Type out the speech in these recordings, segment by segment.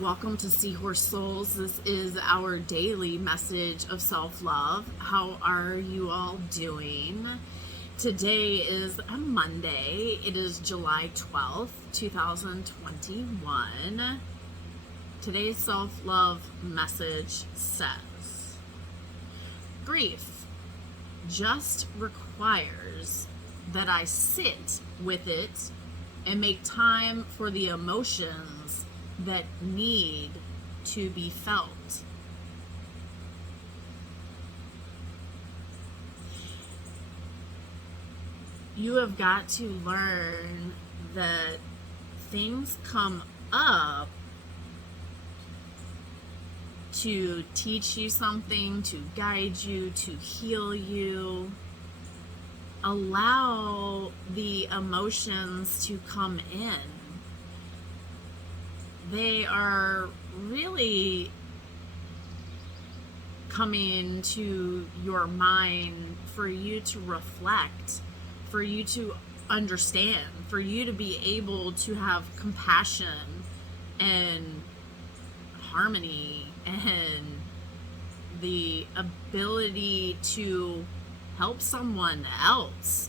Welcome to SeahorseSouls. This is our daily message of self-love. How are you all doing? Today is a Monday. It is July 12th, 2021. Today's self-love message says, grief just requires that I sit with it and make time for the emotions that need to be felt. You have got to learn that things come up to teach you something, to guide you, to heal you. Allow the emotions to come in. They are really coming to your mind for you to reflect, for you to understand, for you to be able to have compassion and harmony and the ability to help someone else.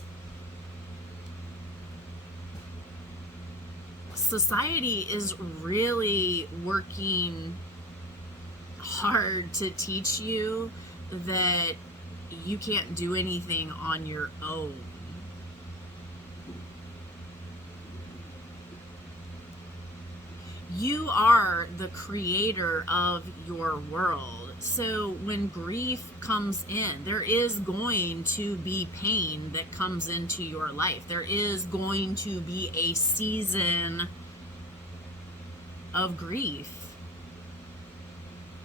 Society is really working hard to teach you that you can't do anything on your own. You are the creator of your world. So when grief comes in, there is going to be pain that comes into your life. There is going to be a season of grief.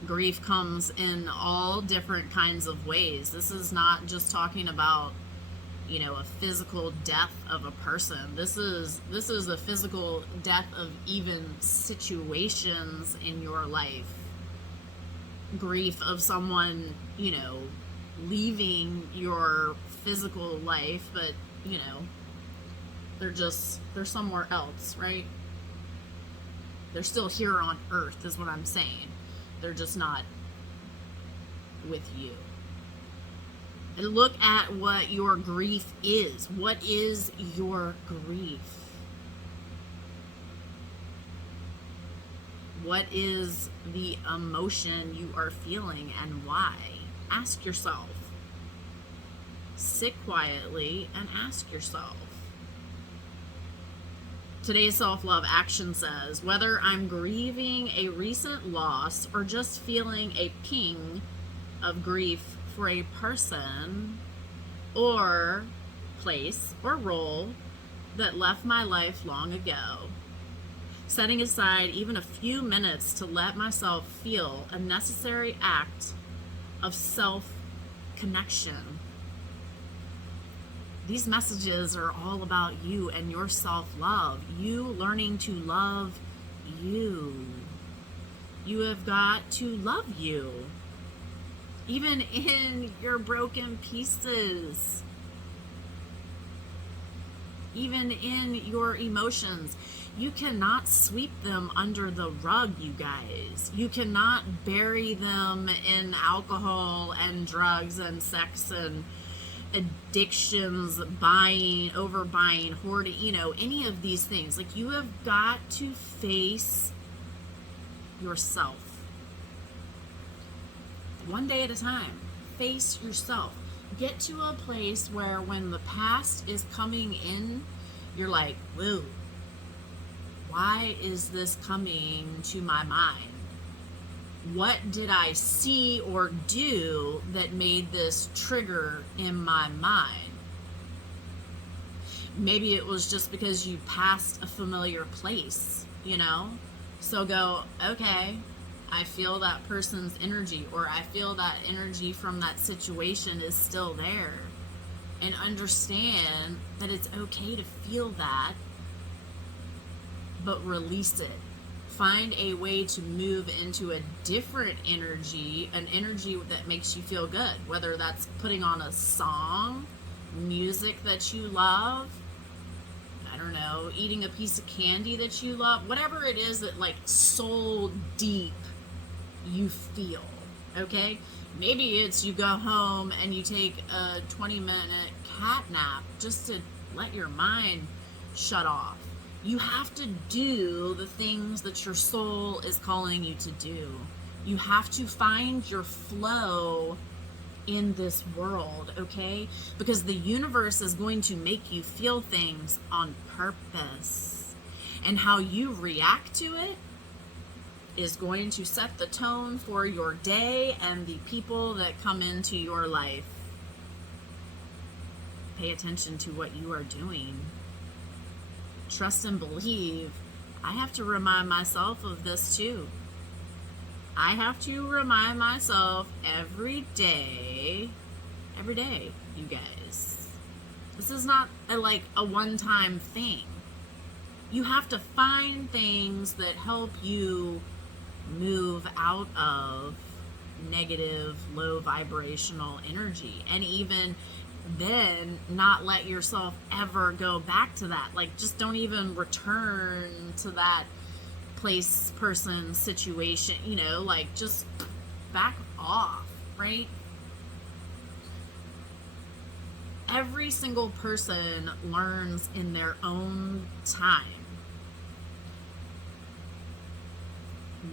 Grief comes in all different kinds of ways. This is not just talking about, a physical death of a person. This is a physical death of even situations in your life. Grief of someone, leaving your physical life, but, they're somewhere else, right? They're still here on earth, is what I'm saying. They're just not with you. And look at what your grief is. What is your grief? What is the emotion you are feeling and why? Ask yourself. Sit quietly and ask yourself. Today's self-love action says, whether I'm grieving a recent loss or just feeling a ping of grief for a person or place or role that left my life long ago, setting aside even a few minutes to let myself feel a necessary act of self-connection. These messages are all about you and your self-love, you learning to love you. You have got to love you, even in your broken pieces, even in your emotions. You cannot sweep them under the rug, you guys. You cannot bury them in alcohol and drugs and sex and addictions, buying, overbuying, hoarding, any of these things. Like, you have got to face yourself. One day at a time. Face yourself. Get to a place where when the past is coming in, you're like, whoa, why is this coming to my mind? What did I see or do that made this trigger in my mind? Maybe it was just because you passed a familiar place, So go, okay, I feel that person's energy, or I feel that energy from that situation is still there. And understand that it's okay to feel that, but release it. Find a way to move into a different energy, an energy that makes you feel good, whether that's putting on a song, music that you love, I don't know, eating a piece of candy that you love, whatever it is that like soul deep you feel, okay? Maybe it's you go home and you take a 20-minute cat nap just to let your mind shut off. You have to do the things that your soul is calling you to do. You have to find your flow in this world, okay? Because the universe is going to make you feel things on purpose. And how you react to it is going to set the tone for your day and the people that come into your life. Pay attention to what you are doing. Trust and believe. I have to remind myself of this too. I have to remind myself every day, you guys. This is not a one-time thing. You have to find things that help you move out of negative, low vibrational energy, and even then not let yourself ever go back to that. Like, just don't even return to that place, person, situation, you know, like just back off, right? Every single person learns in their own time.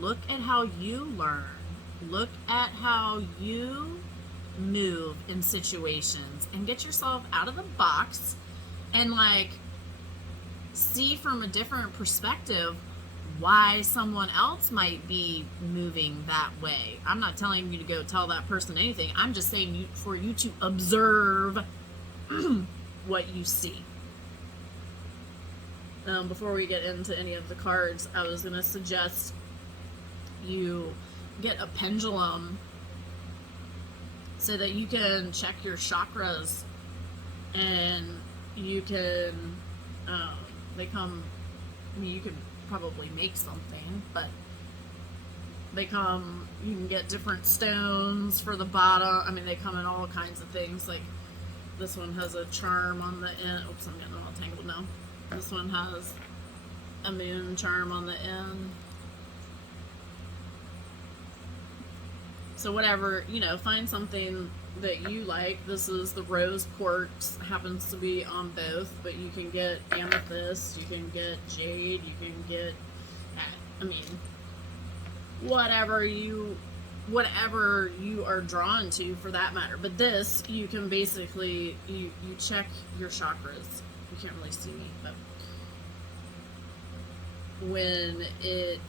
Look at how you learn. Look at how you move in situations and get yourself out of the box and like see from a different perspective why someone else might be moving that way. I'm not telling you to go tell that person anything. I'm just saying for you to observe what you see. Before we get into any of the cards, I was going to suggest you get a pendulum so that you can check your chakras, and you can they come, I mean, you could probably make something, but they come, you can get different stones for the bottom. I mean, they come in all kinds of things. Like this one has a charm on the end. Oops, I'm getting all tangled now. This one has a moon charm on the end. So whatever, you know, find something that you like. This is the rose quartz, happens to be on both, but you can get amethyst, you can get jade, you can get, I mean, whatever you are drawn to for that matter. But this, you can basically, you check your chakras. You can't really see me, but when it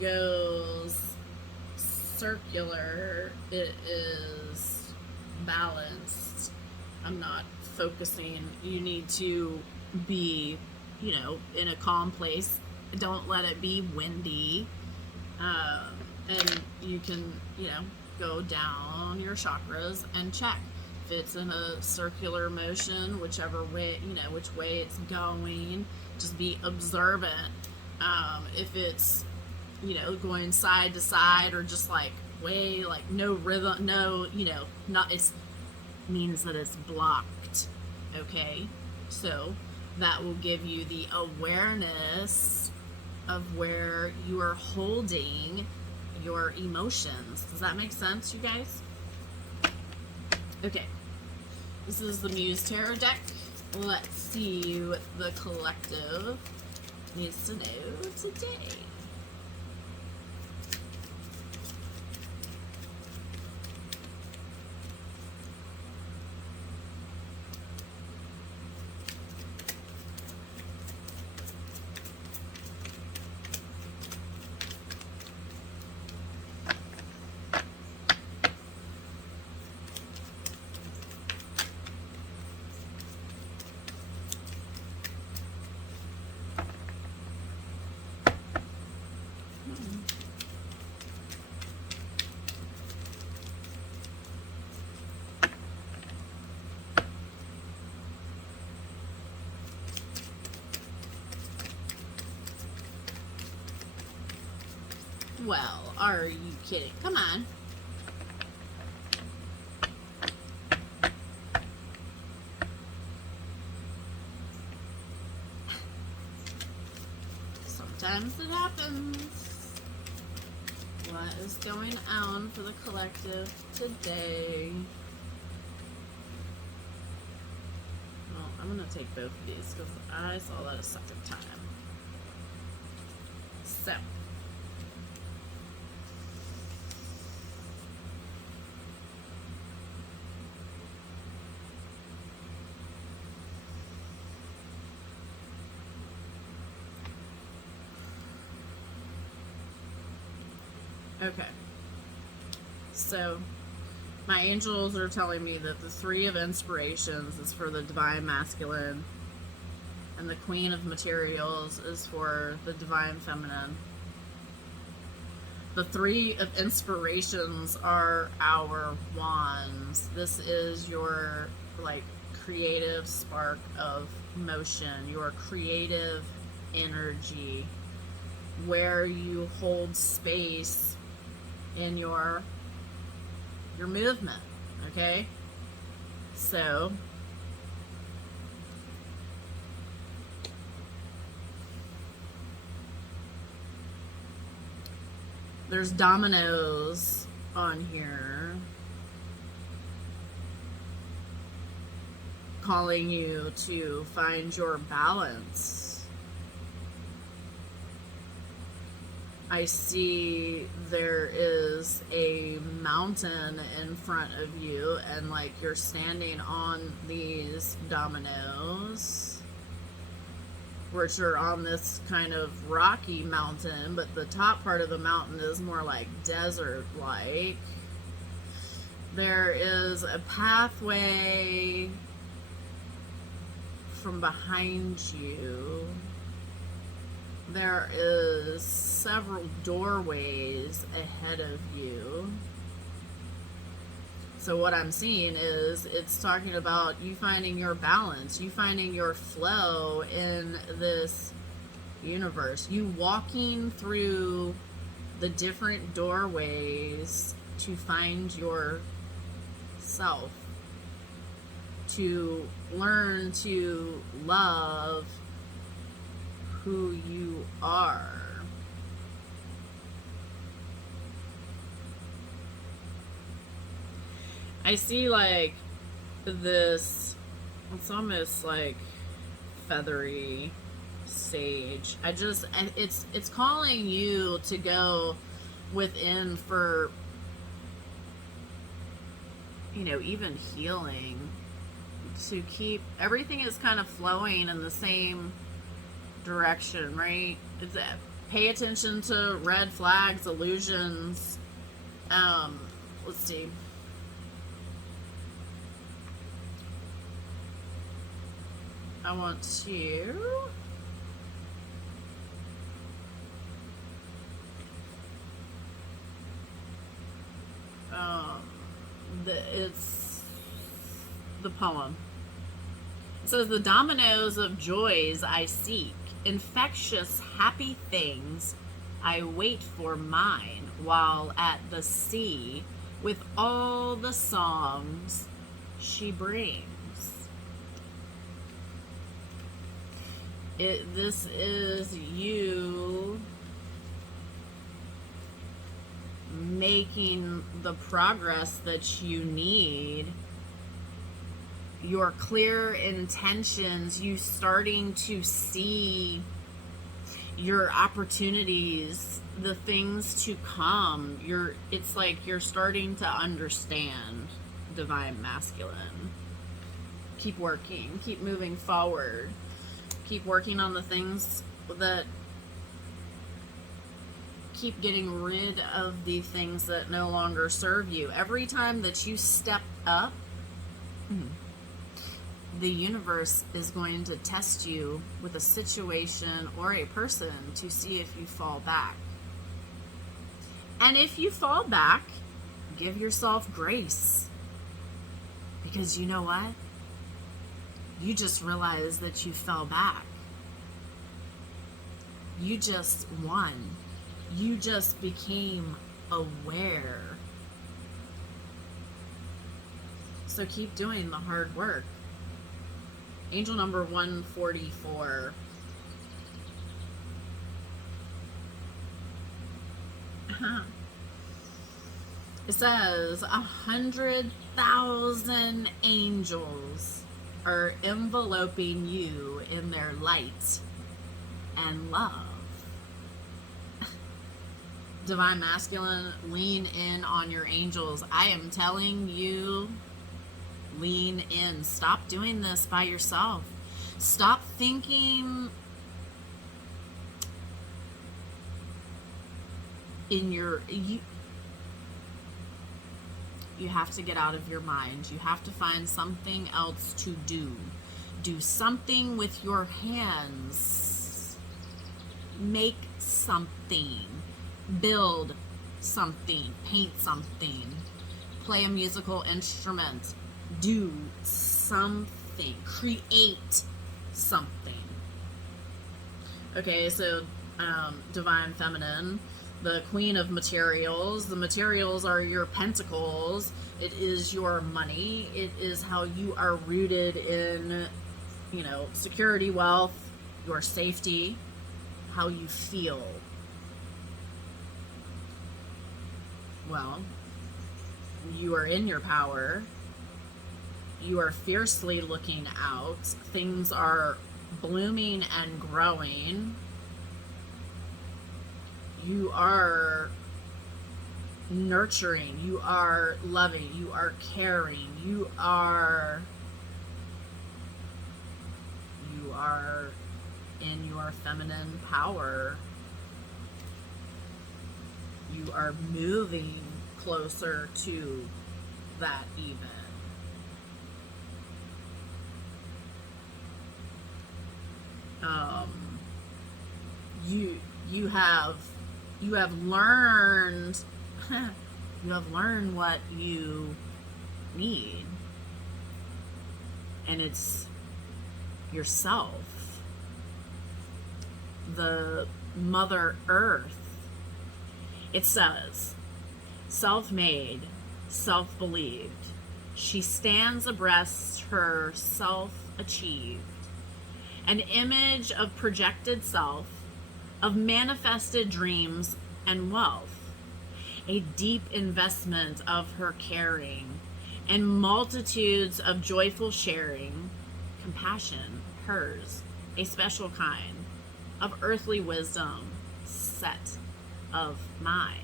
goes circular, it is balanced. I'm not focusing. You need to be, you know, in a calm place. Don't let it be windy. And you can, you know, go down your chakras and check if it's in a circular motion, whichever way, you know, which way it's going. Just be observant. If it's, you know, going side to side or just like way, like no rhythm, no, you know, not, it means that it's blocked. Okay, so that will give you the awareness of where you are holding your emotions. Does that make sense, you guys? Okay, this is the Muse Tarot deck. Let's see what the collective needs to know today. Well, are you kidding? Come on. Sometimes it happens. What is going on for the collective today? Well, I'm going to take both of these because I saw that a second time. So. Okay, so my angels are telling me that the Three of Inspirations is for the Divine Masculine, and the Queen of Materials is for the Divine Feminine. The Three of Inspirations are our wands. This is your, like, creative spark of motion, your creative energy, where you hold space in your movement, okay? So there's dominoes on here calling you to find your balance. I see there is a mountain in front of you, and like you're standing on these dominoes, which are on this kind of rocky mountain, but the top part of the mountain is more like desert-like. There is a pathway from behind you. There is several doorways ahead of you. So what I'm seeing is it's talking about you finding your balance, you finding your flow in this universe, you walking through the different doorways to find yourself, to learn to love who you are. I see like this, it's almost like feathery sage. It's calling you to go within for, you know, even healing, to keep everything is kind of flowing in the same direction, right? It's pay attention to red flags, illusions. Let's see. I want to it's the poem. It says, the dominoes of joys I seek, infectious happy things I wait for mine, while at the sea with all the songs she brings. This is you making the progress that you need, your clear intentions, you starting to see your opportunities, the things to come. It's like you're starting to understand Divine Masculine. Keep working, keep moving forward, keep working on the things that keep getting rid of the things that no longer serve you. Every time that you step up, the universe is going to test you with a situation or a person to see if you fall back. And if you fall back, give yourself grace. Because you know what? You just realized that you fell back. You just won. You just became aware. So keep doing the hard work. Angel number 144. It says 100,000 angels are enveloping you in their light and love. Divine Masculine, lean in on your angels. I am telling you, lean in. Stop doing this by yourself. Stop thinking in your... You have to get out of your mind. You have to find something else to do. Do something with your hands. Make something. Build something. Paint something. Play a musical instrument. Do something. Create something. Okay, so Divine Feminine, the Queen of Materials. The materials are your pentacles. It is your money. It is how you are rooted in, you know, security, wealth, your safety, how you feel. Well, you are in your power. You are fiercely looking out. Things are blooming and growing. You are nurturing, you are loving, you are caring, you are in your feminine power. You are moving closer to that even. You have learned what you need, and it's yourself. The Mother Earth. It says, self-made, self-believed. She stands abreast her self-achieved. An image of projected self, of manifested dreams and wealth. A deep investment of her caring, and multitudes of joyful sharing. Compassion, hers, a special kind of earthly wisdom, set of mind.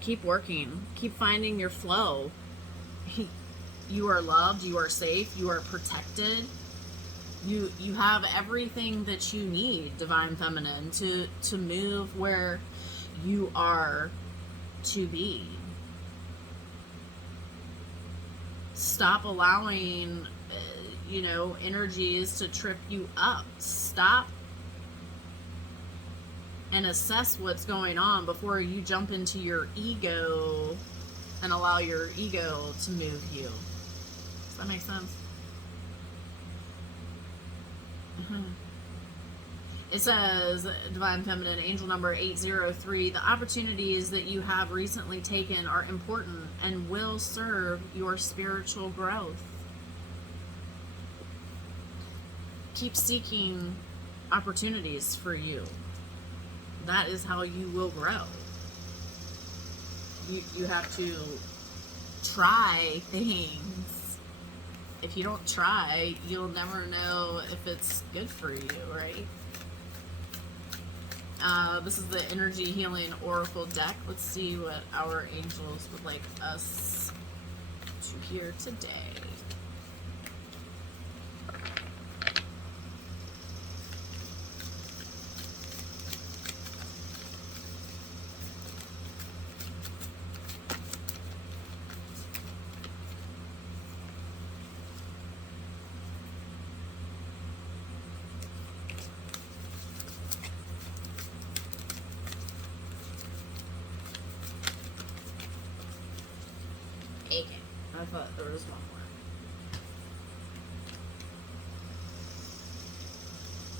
Keep working, keep finding your flow. You are loved, you are safe, you are protected. You have everything that you need, Divine Feminine, to move where you are to be. Stop allowing, energies to trip you up. Stop and assess what's going on before you jump into your ego and allow your ego to move you. Does that make sense? It says, Divine Feminine, angel number 803, the opportunities that you have recently taken are important and will serve your spiritual growth. Keep seeking opportunities for you. That is how you will grow. You have to try things. If you don't try, you'll never know if it's good for you, right? This is the Energy Healing Oracle deck. Let's see what our angels would like us to hear today. I thought there was one more.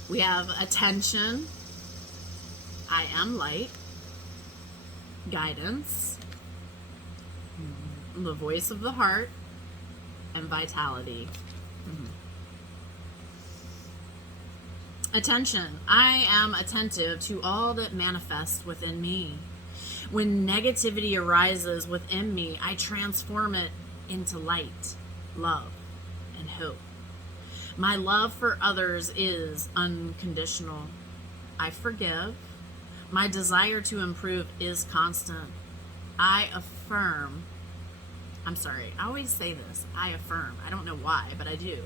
We have attention. I am light. Guidance. The voice of the heart. And vitality. Attention. I am attentive to all that manifests within me. When negativity arises within me, I transform it into light, love, and hope. My love for others is unconditional. I forgive. My desire to improve is constant. I always say this. I affirm. I don't know why, but I do.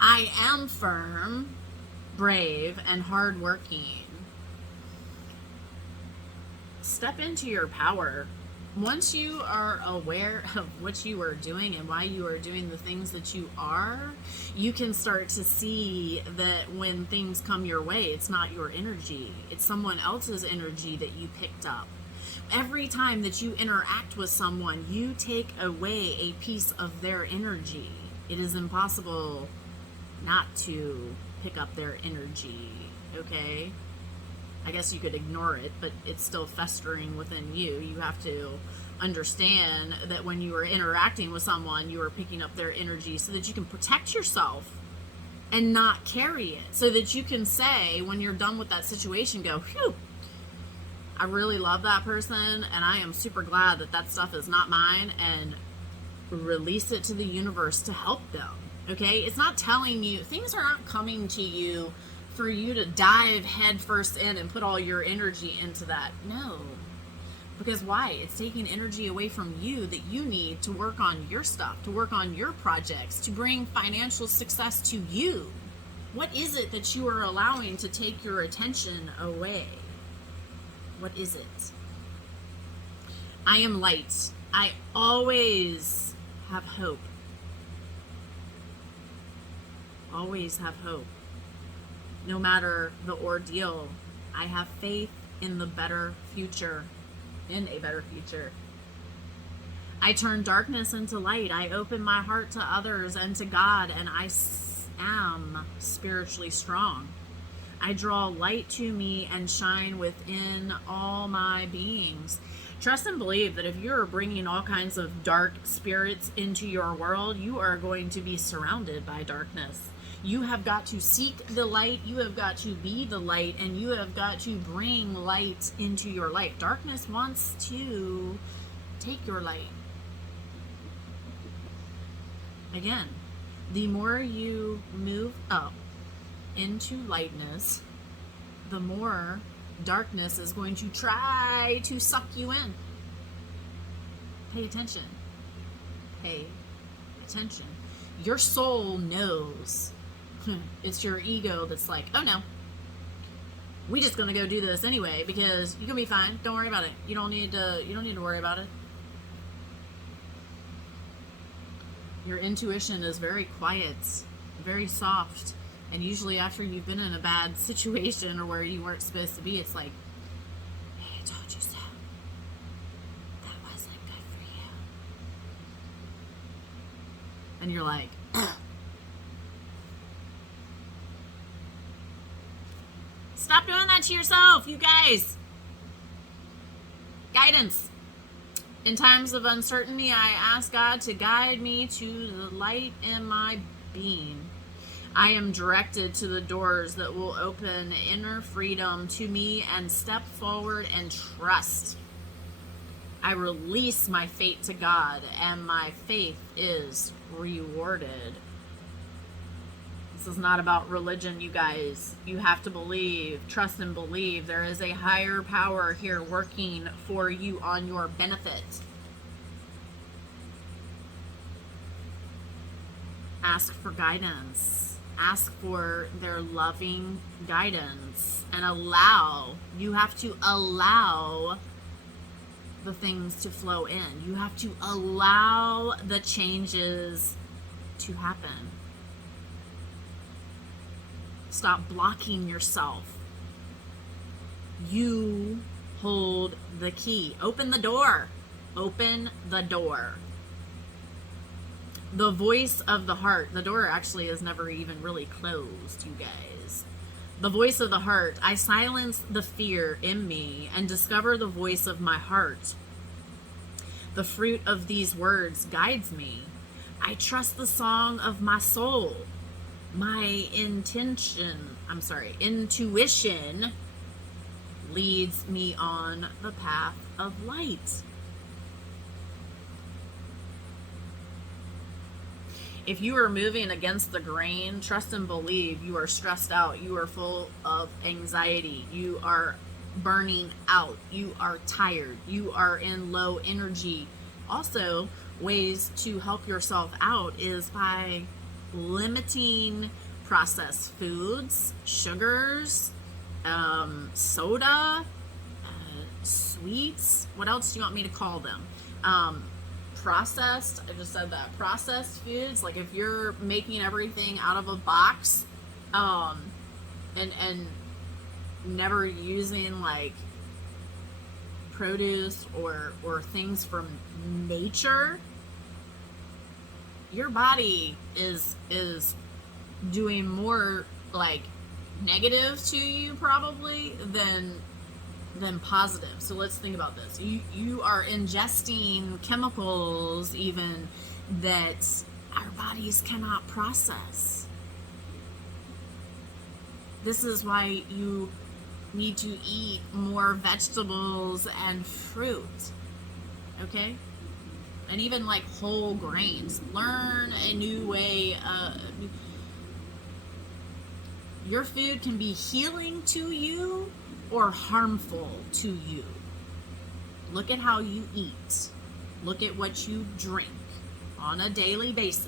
I am firm, brave, and hardworking. Step into your power. Once you are aware of what you are doing and why you are doing the things that you are, you can start to see that when things come your way, it's not your energy. It's someone else's energy that you picked up. Every time that you interact with someone, you take away a piece of their energy. It is impossible not to pick up their energy, okay? I guess you could ignore it, but it's still festering within you. You have to understand that when you are interacting with someone, you are picking up their energy so that you can protect yourself and not carry it. So that you can say, when you're done with that situation, go, phew, I really love that person, and I am super glad that that stuff is not mine, and release it to the universe to help them, okay? It's not telling you, things are not coming to you for you to dive headfirst in and put all your energy into that. No. Because why? It's taking energy away from you that you need to work on your stuff, to work on your projects, to bring financial success to you. What is it that you are allowing to take your attention away? What is it? I am light. I always have hope. Always have hope. No matter the ordeal, I have faith in the better future, in a better future. I turn darkness into light. I open my heart to others and to God, and I am spiritually strong. I draw light to me and shine within all my beings. Trust and believe that if you're bringing all kinds of dark spirits into your world, you are going to be surrounded by darkness. You have got to seek the light, you have got to be the light, and you have got to bring light into your life. Darkness wants to take your light. Again, the more you move up into lightness, the more darkness is going to try to suck you in. Pay attention. Pay attention. Your soul knows. It's your ego that's like, oh no, we just gonna go do this anyway because you're gonna be fine. Don't worry about it. You don't need to worry about it. Your intuition is very quiet, very soft, and usually after you've been in a bad situation or where you weren't supposed to be, it's like, hey, I told you so. That wasn't good for you. And you're like, stop doing that to yourself, you guys. Guidance. In times of uncertainty, I ask God to guide me to the light in my being. I am directed to the doors that will open inner freedom to me and step forward and trust. I release my fate to God, and my faith is rewarded. This is not about religion, you guys. You have to believe, trust and believe. There is a higher power here working for you on your benefit. Ask for guidance. Ask for their loving guidance and allow. You have to allow the things to flow in. You have to allow the changes to happen. Stop blocking yourself. You hold the key. Open the door. Open the door. The voice of the heart. The door actually is never even really closed, you guys. The voice of the heart. I silence the fear in me and discover the voice of my heart. The fruit of these words guides me. I trust the song of my soul. My intuition leads me on the path of light. If you are moving against the grain, trust and believe you are stressed out. You are full of anxiety. You are burning out. You are tired. You are in low energy. Also, ways to help yourself out is by limiting processed foods, sugars, soda, sweets. What else do you want me to call them? Processed, I just said that, processed foods, like if you're making everything out of a box, and never using like produce or things from nature, your body is doing more like negative to you probably than positive. So let's think about this. You are ingesting chemicals even that our bodies cannot process. This is why you need to eat more vegetables and fruit. Okay? And even like whole grains. Learn a new way. Your food can be healing to you or harmful to you. Look at how you eat. Look at what you drink on a daily basis,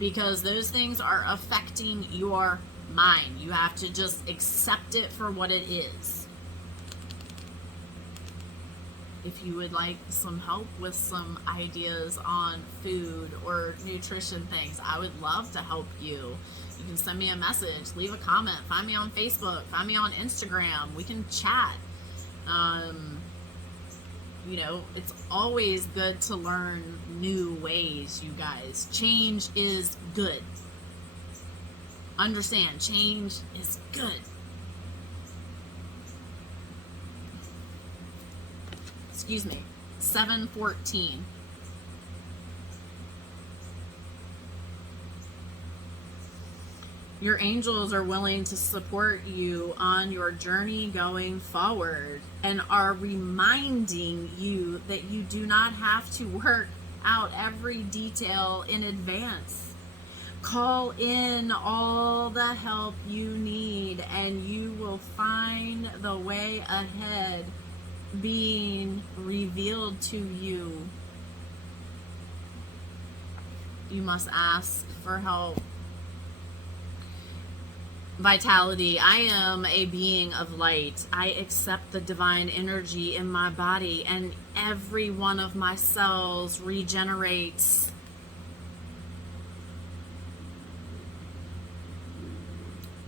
because those things are affecting your mind. You have to just accept it for what it is. If you would like some help with some ideas on food or nutrition things, I would love to help you. You can send me a message, leave a comment, find me on Facebook, find me on Instagram. We can chat. You know, it's always good to learn new ways, you guys. Change is good. Understand, change is good. Excuse me. 7:14. Your angels are willing to support you on your journey going forward and are reminding you that you do not have to work out every detail in advance. Call in all the help you need and you will find the way ahead being revealed to you. You must ask for help. Vitality. I am a being of light. I accept the divine energy in my body and every one of my cells regenerates.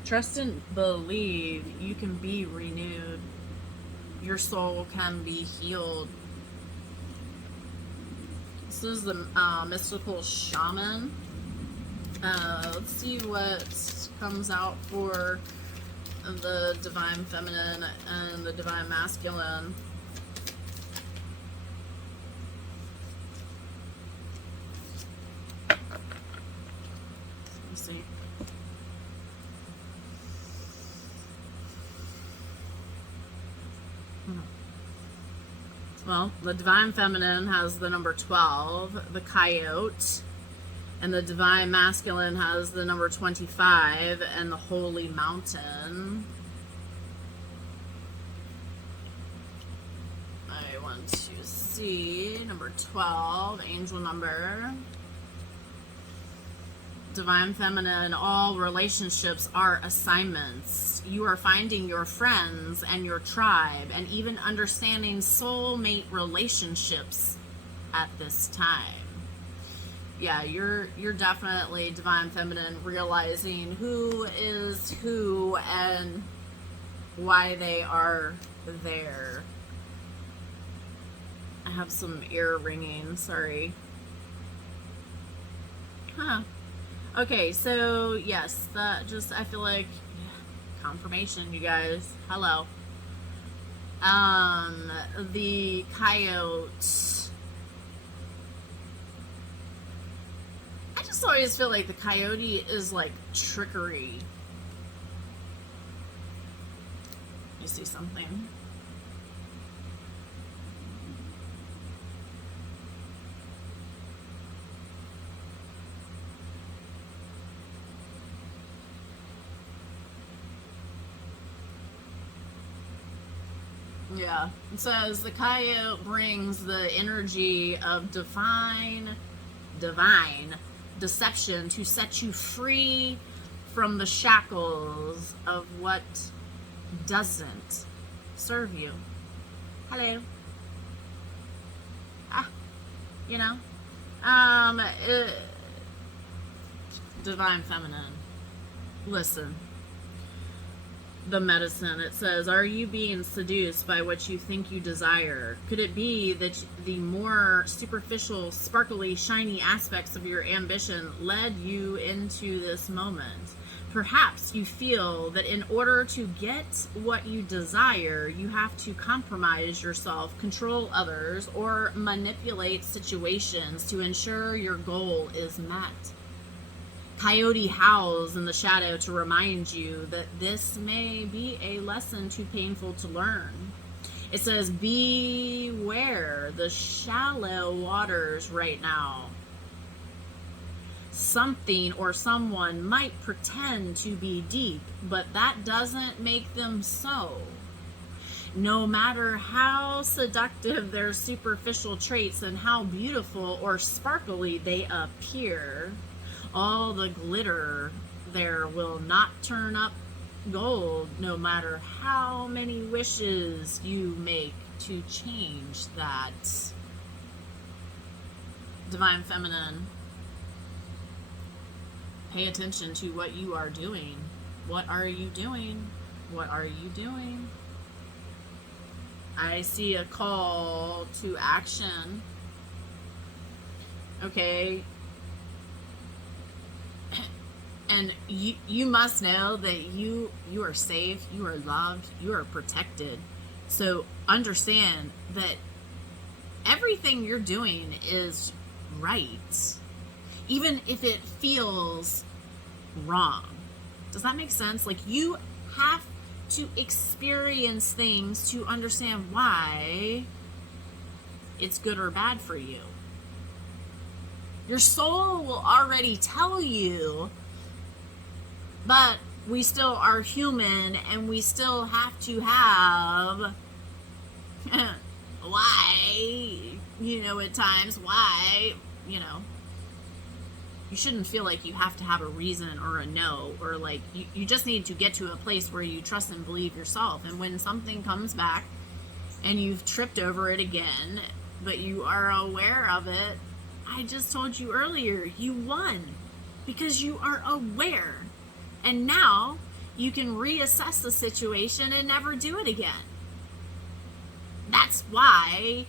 Trust and believe you can be renewed. Your soul can be healed. This is the mystical shaman. Let's see what comes out for the divine feminine and the divine masculine. Let me see. Well, the divine feminine has the number 12, the coyote. And the divine masculine has the number 25 and the holy mountain. I want to see number 12, angel number. Divine feminine, all relationships are assignments. You are finding your friends and your tribe and even understanding soulmate relationships at this time. Yeah, you're definitely divine feminine, realizing who is who and why they are there. I have some ear ringing, sorry. Huh. Okay, so yes, that just, I feel like confirmation, you guys. Hello. The coyote. always feel like the coyote is like trickery. You see something? Yeah, it says the coyote brings the energy of divine deception to set you free from the shackles of what doesn't serve you. Hello. You know, divine feminine. Listen. The medicine, it says, are you being seduced by what you think you desire? Could it be that the more superficial, sparkly, shiny aspects of your ambition led you into this moment? Perhaps you feel that in order to get what you desire, you have to compromise yourself, control others, or manipulate situations to ensure your goal is met. Coyote howls in the shadow to remind you that this may be a lesson too painful to learn. It says, beware the shallow waters right now. Something or someone might pretend to be deep, but that doesn't make them so. No matter how seductive their superficial traits and how beautiful or sparkly they appear, all the glitter there will not turn up gold, no matter how many wishes you make to change that. Divine feminine, pay attention to what you are doing. What are you doing? What are you doing? I see a call to action. Okay. And you must know that you are safe, you are loved, you are protected. So understand that everything you're doing is right, even if it feels wrong. Does that make sense? Like, you have to experience things to understand why it's good or bad for you. Your soul will already tell you, but we still are human and we still have to have why, at times, why, you shouldn't feel like you have to have a reason or a no, or like you just need to get to a place where you trust and believe yourself. And when something comes back and you've tripped over it again, but you are aware of it, I just told you earlier, you won because you are aware. And now you can reassess the situation and never do it again. That's why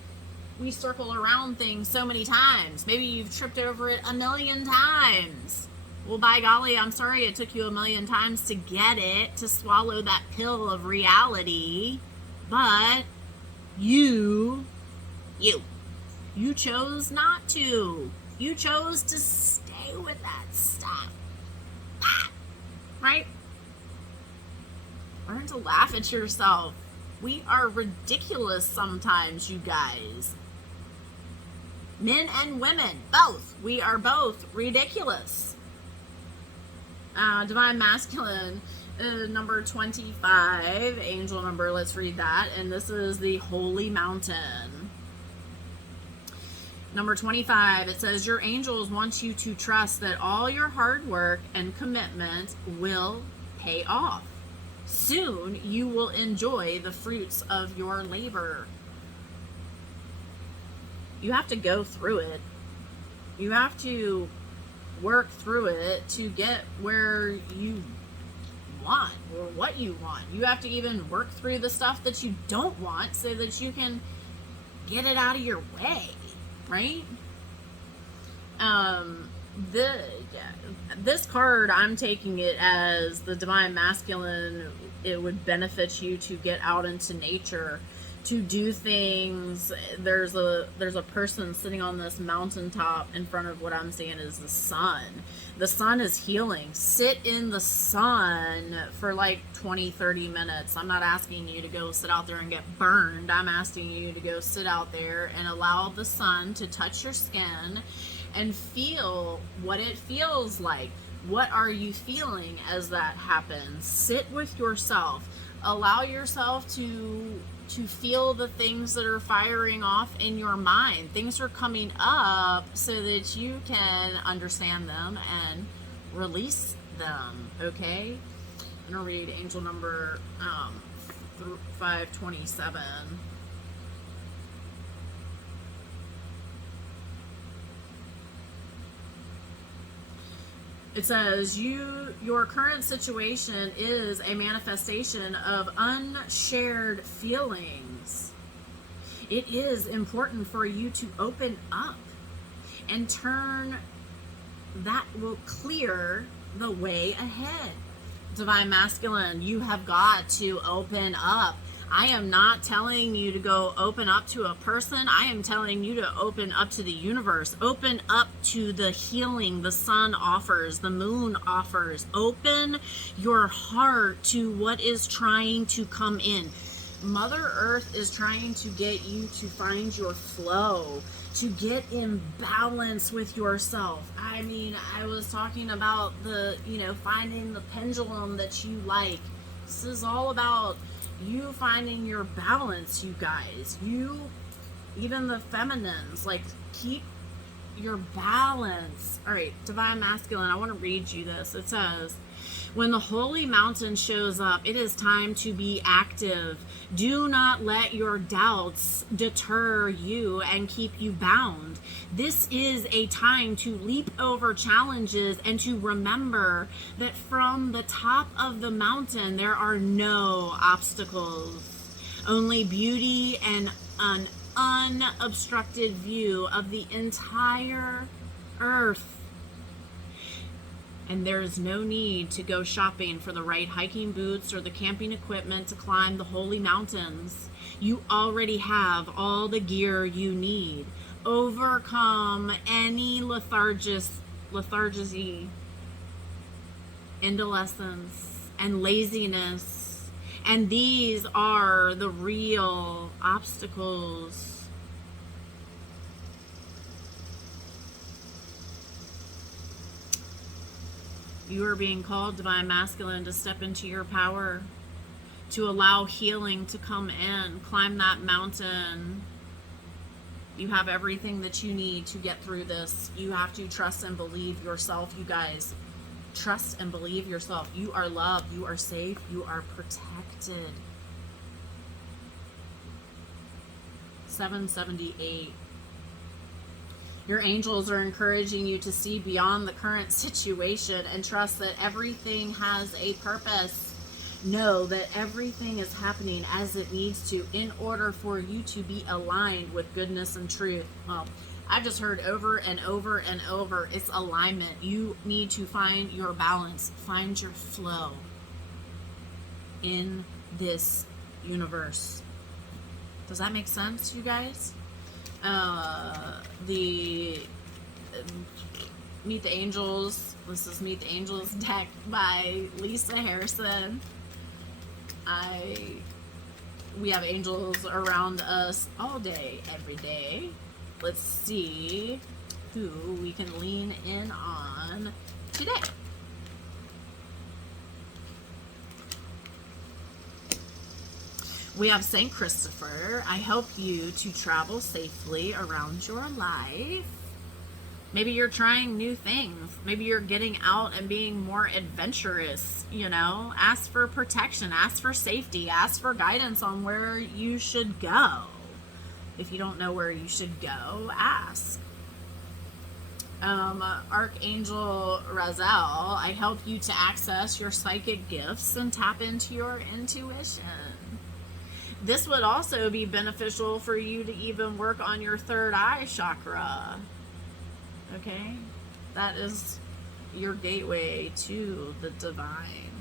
we circle around things so many times. Maybe you've tripped over it 1,000,000 times. Well, by golly, I'm sorry it took you 1,000,000 times to get it, to swallow that pill of reality. But you chose not to. You chose to stay with that stuff. Right? Learn to laugh at yourself. We are ridiculous sometimes, you guys. Men and women, both. We are both ridiculous. Divine Masculine, number 25, angel number, let's read that. And this is the Holy Mountain. Number 25, it says, your angels want you to trust that all your hard work and commitment will pay off. Soon you will enjoy the fruits of your labor. You have to go through it. You have to work through it to get where you want or what you want. You have to even work through the stuff that you don't want so that you can get it out of your way. Right? This card, I'm taking it as the Divine Masculine. It would benefit you to get out into nature, to do things. There's a person sitting on this mountaintop in front of what I'm seeing is the sun. The sun is healing. Sit in the sun for like 20-30 minutes. I'm not asking you to go sit out there and get burned. I'm asking you to go sit out there and allow the sun to touch your skin and feel what it feels like. What are you feeling as that happens? Sit with yourself. Allow yourself to feel the things that are firing off in your mind. Things are coming up so that you can understand them and release them, okay? I'm going to read angel number 527. It says, your current situation is a manifestation of unshared feelings. It is important for you to open up and turn. That will clear the way ahead. Divine Masculine, you have got to open up. I am not telling you to go open up to a person. I am telling you to open up to the universe. Open up to the healing the sun offers, the moon offers. Open your heart to what is trying to come in. Mother Earth is trying to get you to find your flow, to get in balance with yourself. I mean, I was talking about finding the pendulum that you like. This is all about you finding your balance, you guys. You, even the feminines, like, keep your balance. All right, Divine Masculine, I want to read you this. It says, when the holy mountain shows up, it is time to be active. Do not let your doubts deter you and keep you bound. This is a time to leap over challenges and to remember that from the top of the mountain, there are no obstacles, only beauty and an unobstructed view of the entire earth. And there is no need to go shopping for the right hiking boots or the camping equipment to climb the holy mountains. You already have all the gear you need. Overcome any lethargy, indolence, and laziness. And these are the real obstacles. You are being called, Divine Masculine, to step into your power, to allow healing to come in. Climb that mountain. You have everything that you need to get through this. You have to trust and believe yourself, you guys. Trust and believe yourself. You are loved. You are safe. You are protected. 778. Your angels are encouraging you to see beyond the current situation and trust that everything has a purpose. Know that everything is happening as it needs to in order for you to be aligned with goodness and truth. Well, I've just heard over and over and over, it's alignment. You need to find your balance, find your flow in this universe. Does that make sense, you guys? The Meet the Angels. This is Meet the Angels deck by Lisa Harrison. We have angels around us all day, every day. Let's see who we can lean in on today. We have St. Christopher. I help you to travel safely around your life. Maybe you're trying new things. Maybe you're getting out and being more adventurous, Ask for protection, ask for safety, ask for guidance on where you should go. If you don't know where you should go, ask. Archangel Razel, I help you to access your psychic gifts and tap into your intuition. This would also be beneficial for you to even work on your third eye chakra. Okay? That is your gateway to the divine.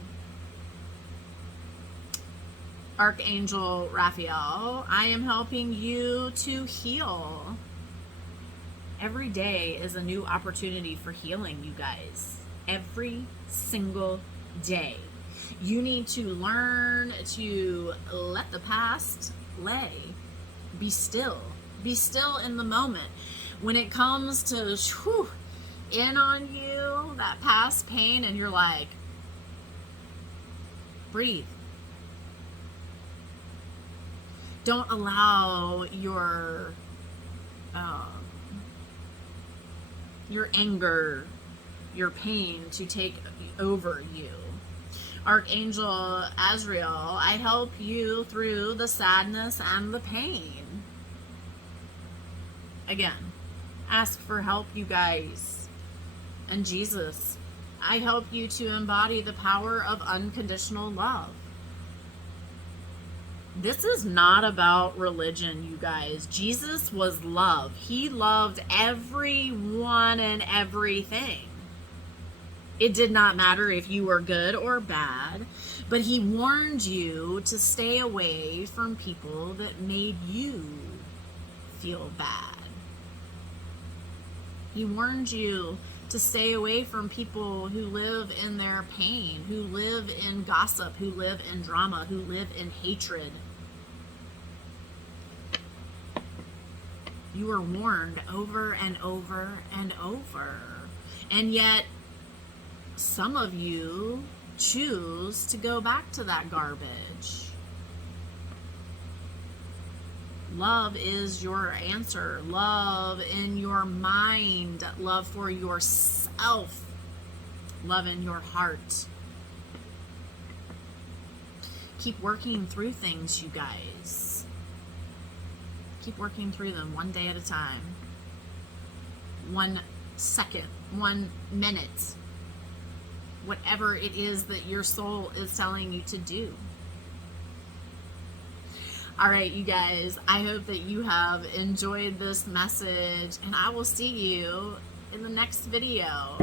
Archangel Raphael, I am helping you to heal. Every day is a new opportunity for healing, you guys. Every single day. You need to learn to let the past lay. Be still. Be still in the moment. When it comes to in on you, that past pain, and you're like, breathe. Don't allow your anger, your pain to take over you. Archangel Azrael, I help you through the sadness and the pain. Again, ask for help, you guys. And Jesus, I help you to embody the power of unconditional love. This is not about religion, you guys. Jesus was love. He loved everyone and everything. It did not matter if you were good or bad, but he warned you to stay away from people that made you feel bad. He warned you to stay away from people who live in their pain, who live in gossip, who live in drama, who live in hatred. You were warned over and over and over. And yet, some of you choose to go back to that garbage. Love is your answer. Love in your mind. Love for yourself. Love in your heart. Keep working through things, you guys. Keep working through them one day at a time. 1 second, 1 minute. Whatever it is that your soul is telling you to do. All right, you guys, I hope that you have enjoyed this message, and I will see you in the next video.